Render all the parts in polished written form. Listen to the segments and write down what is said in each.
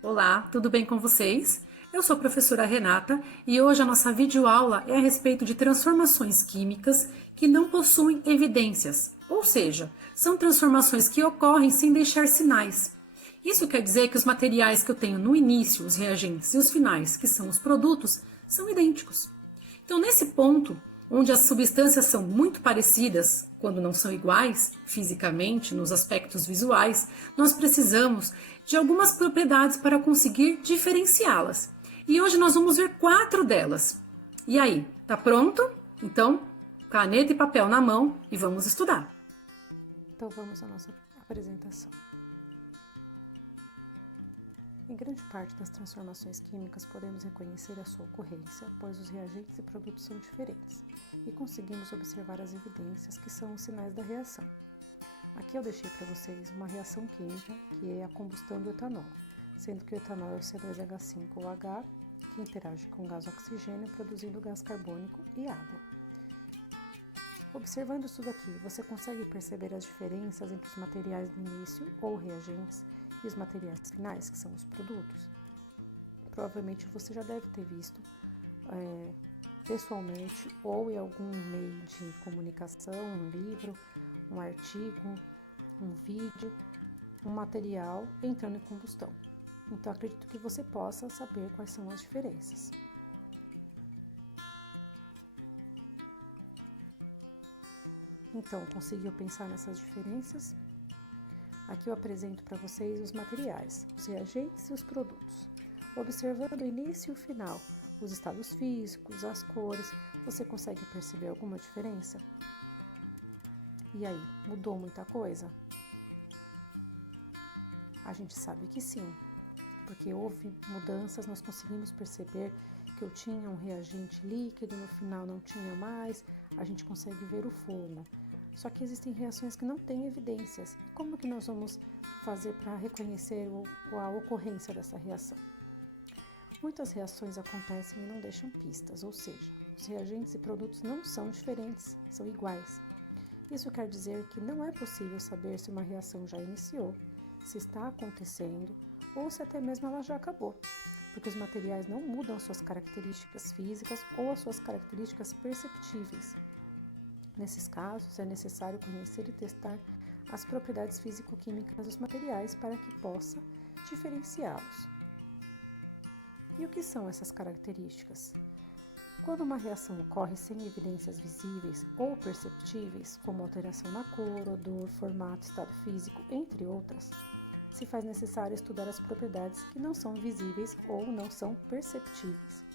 Olá, tudo bem com vocês? Eu sou a professora Renata e hoje a nossa videoaula é a respeito de transformações químicas que não possuem evidências, ou seja, são transformações que ocorrem sem deixar sinais. Isso quer dizer que os materiais que eu tenho no início, os reagentes, e os finais, que são os produtos, são idênticos. Então, nesse ponto, onde as substâncias são muito parecidas, quando não são iguais, fisicamente, nos aspectos visuais, nós precisamos de algumas propriedades para conseguir diferenciá-las. E hoje nós vamos ver 4 delas. E aí, tá pronto? Então, caneta e papel na mão e vamos estudar. Então vamos à nossa apresentação. Em grande parte das transformações químicas podemos reconhecer a sua ocorrência, pois os reagentes e produtos são diferentes, e conseguimos observar as evidências que são os sinais da reação. Aqui eu deixei para vocês uma reação química, que é a combustão do etanol, sendo que o etanol é o C2H5OH, que interage com o gás oxigênio, produzindo gás carbônico e água. Observando isso daqui, você consegue perceber as diferenças entre os materiais do início, ou reagentes, e os materiais finais, que são os produtos? Provavelmente você já deve ter visto pessoalmente ou em algum meio de comunicação, um livro, um artigo, um vídeo, um material entrando em combustão. Então acredito que você possa saber quais são as diferenças. Então, conseguiu pensar nessas diferenças? Aqui eu apresento para vocês os materiais, os reagentes e os produtos. Observando o início e o final, os estados físicos, as cores, você consegue perceber alguma diferença? E aí, mudou muita coisa? A gente sabe que sim, porque houve mudanças, nós conseguimos perceber que eu tinha um reagente líquido, no final não tinha mais, a gente consegue ver o fogo. Só que existem reações que não têm evidências. E como que nós vamos fazer para reconhecer a ocorrência dessa reação? Muitas reações acontecem e não deixam pistas, ou seja, os reagentes e produtos não são diferentes, são iguais. Isso quer dizer que não é possível saber se uma reação já iniciou, se está acontecendo ou se até mesmo ela já acabou, porque os materiais não mudam suas características físicas ou as suas características perceptíveis. Nesses casos, é necessário conhecer e testar as propriedades físico-químicas dos materiais para que possa diferenciá-los. E o que são essas características? Quando uma reação ocorre sem evidências visíveis ou perceptíveis, como alteração na cor, odor, formato, estado físico, entre outras, se faz necessário estudar as propriedades que não são visíveis ou não são perceptíveis.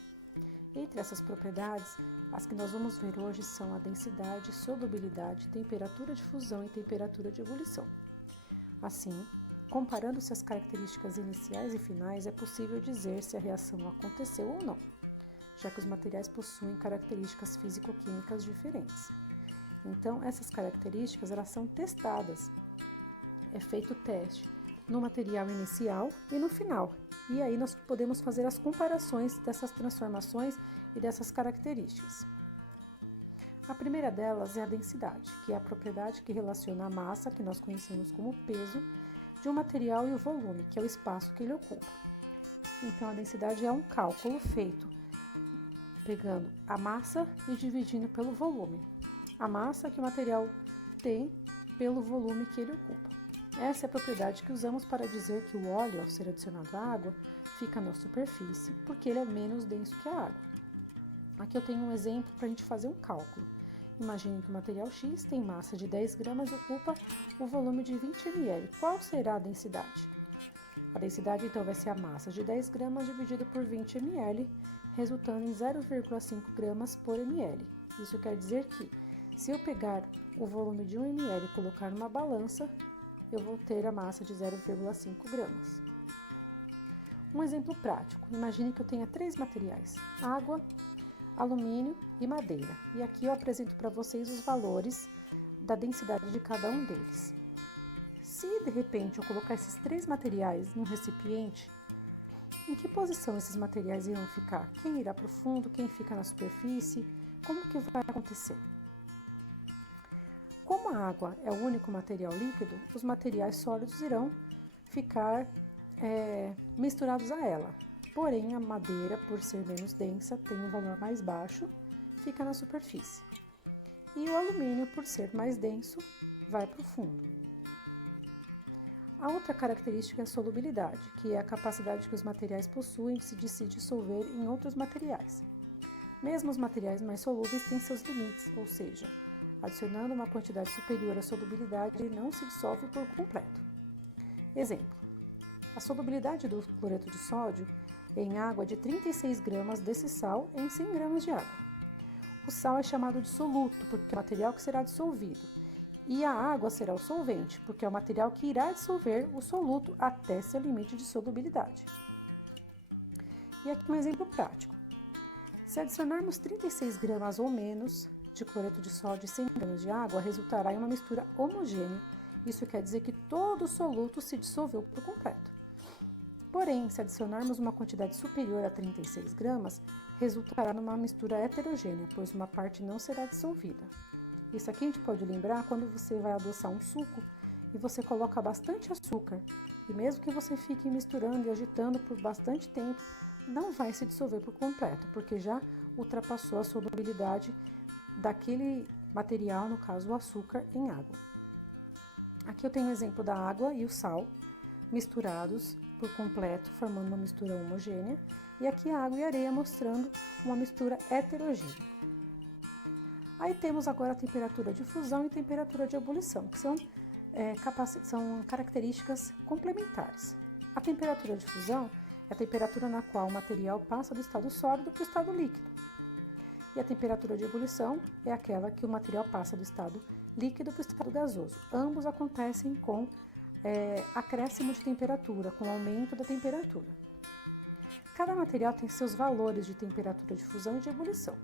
Entre essas propriedades, as que nós vamos ver hoje são a densidade, solubilidade, temperatura de fusão e temperatura de ebulição. Assim, comparando-se as características iniciais e finais, é possível dizer se a reação aconteceu ou não, já que os materiais possuem características físico-químicas diferentes. Então, essas características elas são testadas. É feito o teste no material inicial e no final. E aí nós podemos fazer as comparações dessas transformações e dessas características. A primeira delas é a densidade, que é a propriedade que relaciona a massa, que nós conhecemos como peso, de um material e o volume, que é o espaço que ele ocupa. Então, a densidade é um cálculo feito pegando a massa e dividindo pelo volume. A massa que o material tem pelo volume que ele ocupa. Essa é a propriedade que usamos para dizer que o óleo, ao ser adicionado à água, fica na superfície, porque ele é menos denso que a água. Aqui eu tenho um exemplo para a gente fazer um cálculo. Imagine que o material X tem massa de 10 gramas e ocupa o volume de 20 ml. Qual será a densidade? A densidade, então, vai ser a massa de 10 gramas dividida por 20 ml, resultando em 0,5 gramas por ml. Isso quer dizer que, se eu pegar o volume de 1 ml e colocar numa balança, eu vou ter a massa de 0,5 gramas. Um exemplo prático. Imagine que eu tenha 3 materiais: água, alumínio e madeira. E aqui eu apresento para vocês os valores da densidade de cada um deles. Se de repente eu colocar esses 3 materiais num recipiente, em que posição esses materiais irão ficar? Quem irá para o fundo? Quem fica na superfície? Como que vai acontecer? Como a água é o único material líquido, os materiais sólidos irão ficar misturados a ela. Porém, a madeira, por ser menos densa, tem um valor mais baixo, fica na superfície. E o alumínio, por ser mais denso, vai para o fundo. A outra característica é a solubilidade, que é a capacidade que os materiais possuem de se dissolver em outros materiais. Mesmo os materiais mais solúveis têm seus limites, ou seja, adicionando uma quantidade superior à solubilidade, ele não se dissolve por completo. Exemplo: a solubilidade do cloreto de sódio em água é de 36 gramas desse sal em 100 gramas de água. O sal é chamado de soluto, porque é o material que será dissolvido, e a água será o solvente, porque é o material que irá dissolver o soluto até seu limite de solubilidade. E aqui um exemplo prático. Se adicionarmos 36 gramas ou menos de cloreto de sódio e 100 gramas de água, resultará em uma mistura homogênea. Isso quer dizer que todo o soluto se dissolveu por completo. Porém, se adicionarmos uma quantidade superior a 36 gramas, resultará numa mistura heterogênea, pois uma parte não será dissolvida. Isso aqui a gente pode lembrar quando você vai adoçar um suco e você coloca bastante açúcar. E mesmo que você fique misturando e agitando por bastante tempo, não vai se dissolver por completo, porque já ultrapassou a solubilidade daquele material, no caso o açúcar, em água. Aqui eu tenho o exemplo da água e o sal misturados por completo, formando uma mistura homogênea, e aqui a água e a areia mostrando uma mistura heterogênea. Aí temos agora a temperatura de fusão e temperatura de ebulição, que são características complementares. A temperatura de fusão é a temperatura na qual o material passa do estado sólido para o estado líquido. E a temperatura de ebulição é aquela que o material passa do estado líquido para o estado gasoso. Ambos acontecem com acréscimo de temperatura, com aumento da temperatura. Cada material tem seus valores de temperatura de fusão e de ebulição,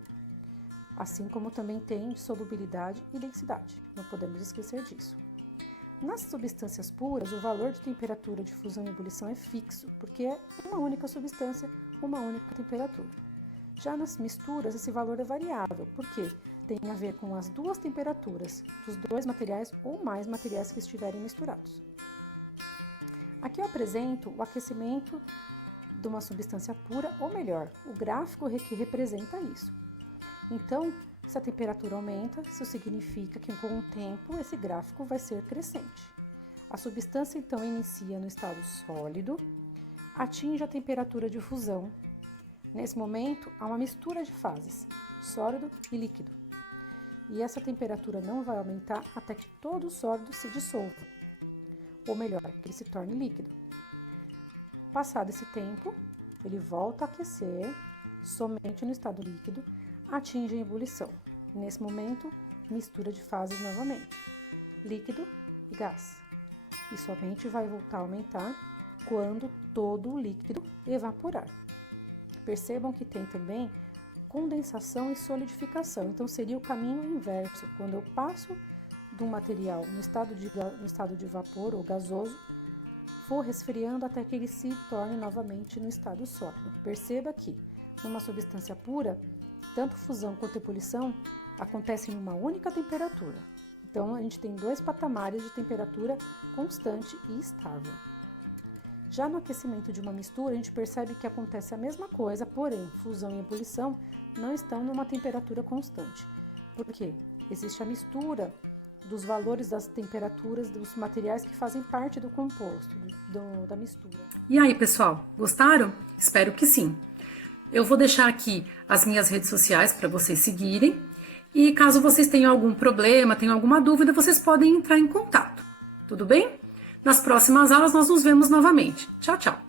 assim como também tem de solubilidade e densidade, não podemos esquecer disso. Nas substâncias puras, o valor de temperatura de fusão e ebulição é fixo, porque é uma única substância, uma única temperatura. Já nas misturas, esse valor é variável, porque tem a ver com as duas temperaturas dos dois materiais ou mais materiais que estiverem misturados. Aqui eu apresento o aquecimento de uma substância pura, ou melhor, o gráfico que representa isso. Então, se a temperatura aumenta, isso significa que com o tempo esse gráfico vai ser crescente. A substância então inicia no estado sólido, atinge a temperatura de fusão. Nesse momento, há uma mistura de fases, sólido e líquido. E essa temperatura não vai aumentar até que todo o sólido se dissolva, ou melhor, que ele se torne líquido. Passado esse tempo, ele volta a aquecer somente no estado líquido, atinge a ebulição. Nesse momento, mistura de fases novamente, líquido e gás. E somente vai voltar a aumentar quando todo o líquido evaporar. Percebam que tem também condensação e solidificação. Então, seria o caminho inverso. Quando eu passo de um material no estado de vapor ou gasoso, vou resfriando até que ele se torne novamente no estado sólido. Perceba que, numa substância pura, tanto fusão quanto ebulição acontecem em uma única temperatura. Então, a gente tem dois patamares de temperatura constante e estável. Já no aquecimento de uma mistura, a gente percebe que acontece a mesma coisa, porém, fusão e ebulição não estão numa temperatura constante. Por quê? Existe a mistura dos valores das temperaturas dos materiais que fazem parte do composto, da mistura. E aí, pessoal, gostaram? Espero que sim. Eu vou deixar aqui as minhas redes sociais para vocês seguirem. E caso vocês tenham algum problema, tenham alguma dúvida, vocês podem entrar em contato. Tudo bem? Nas próximas aulas nós nos vemos novamente. Tchau, tchau!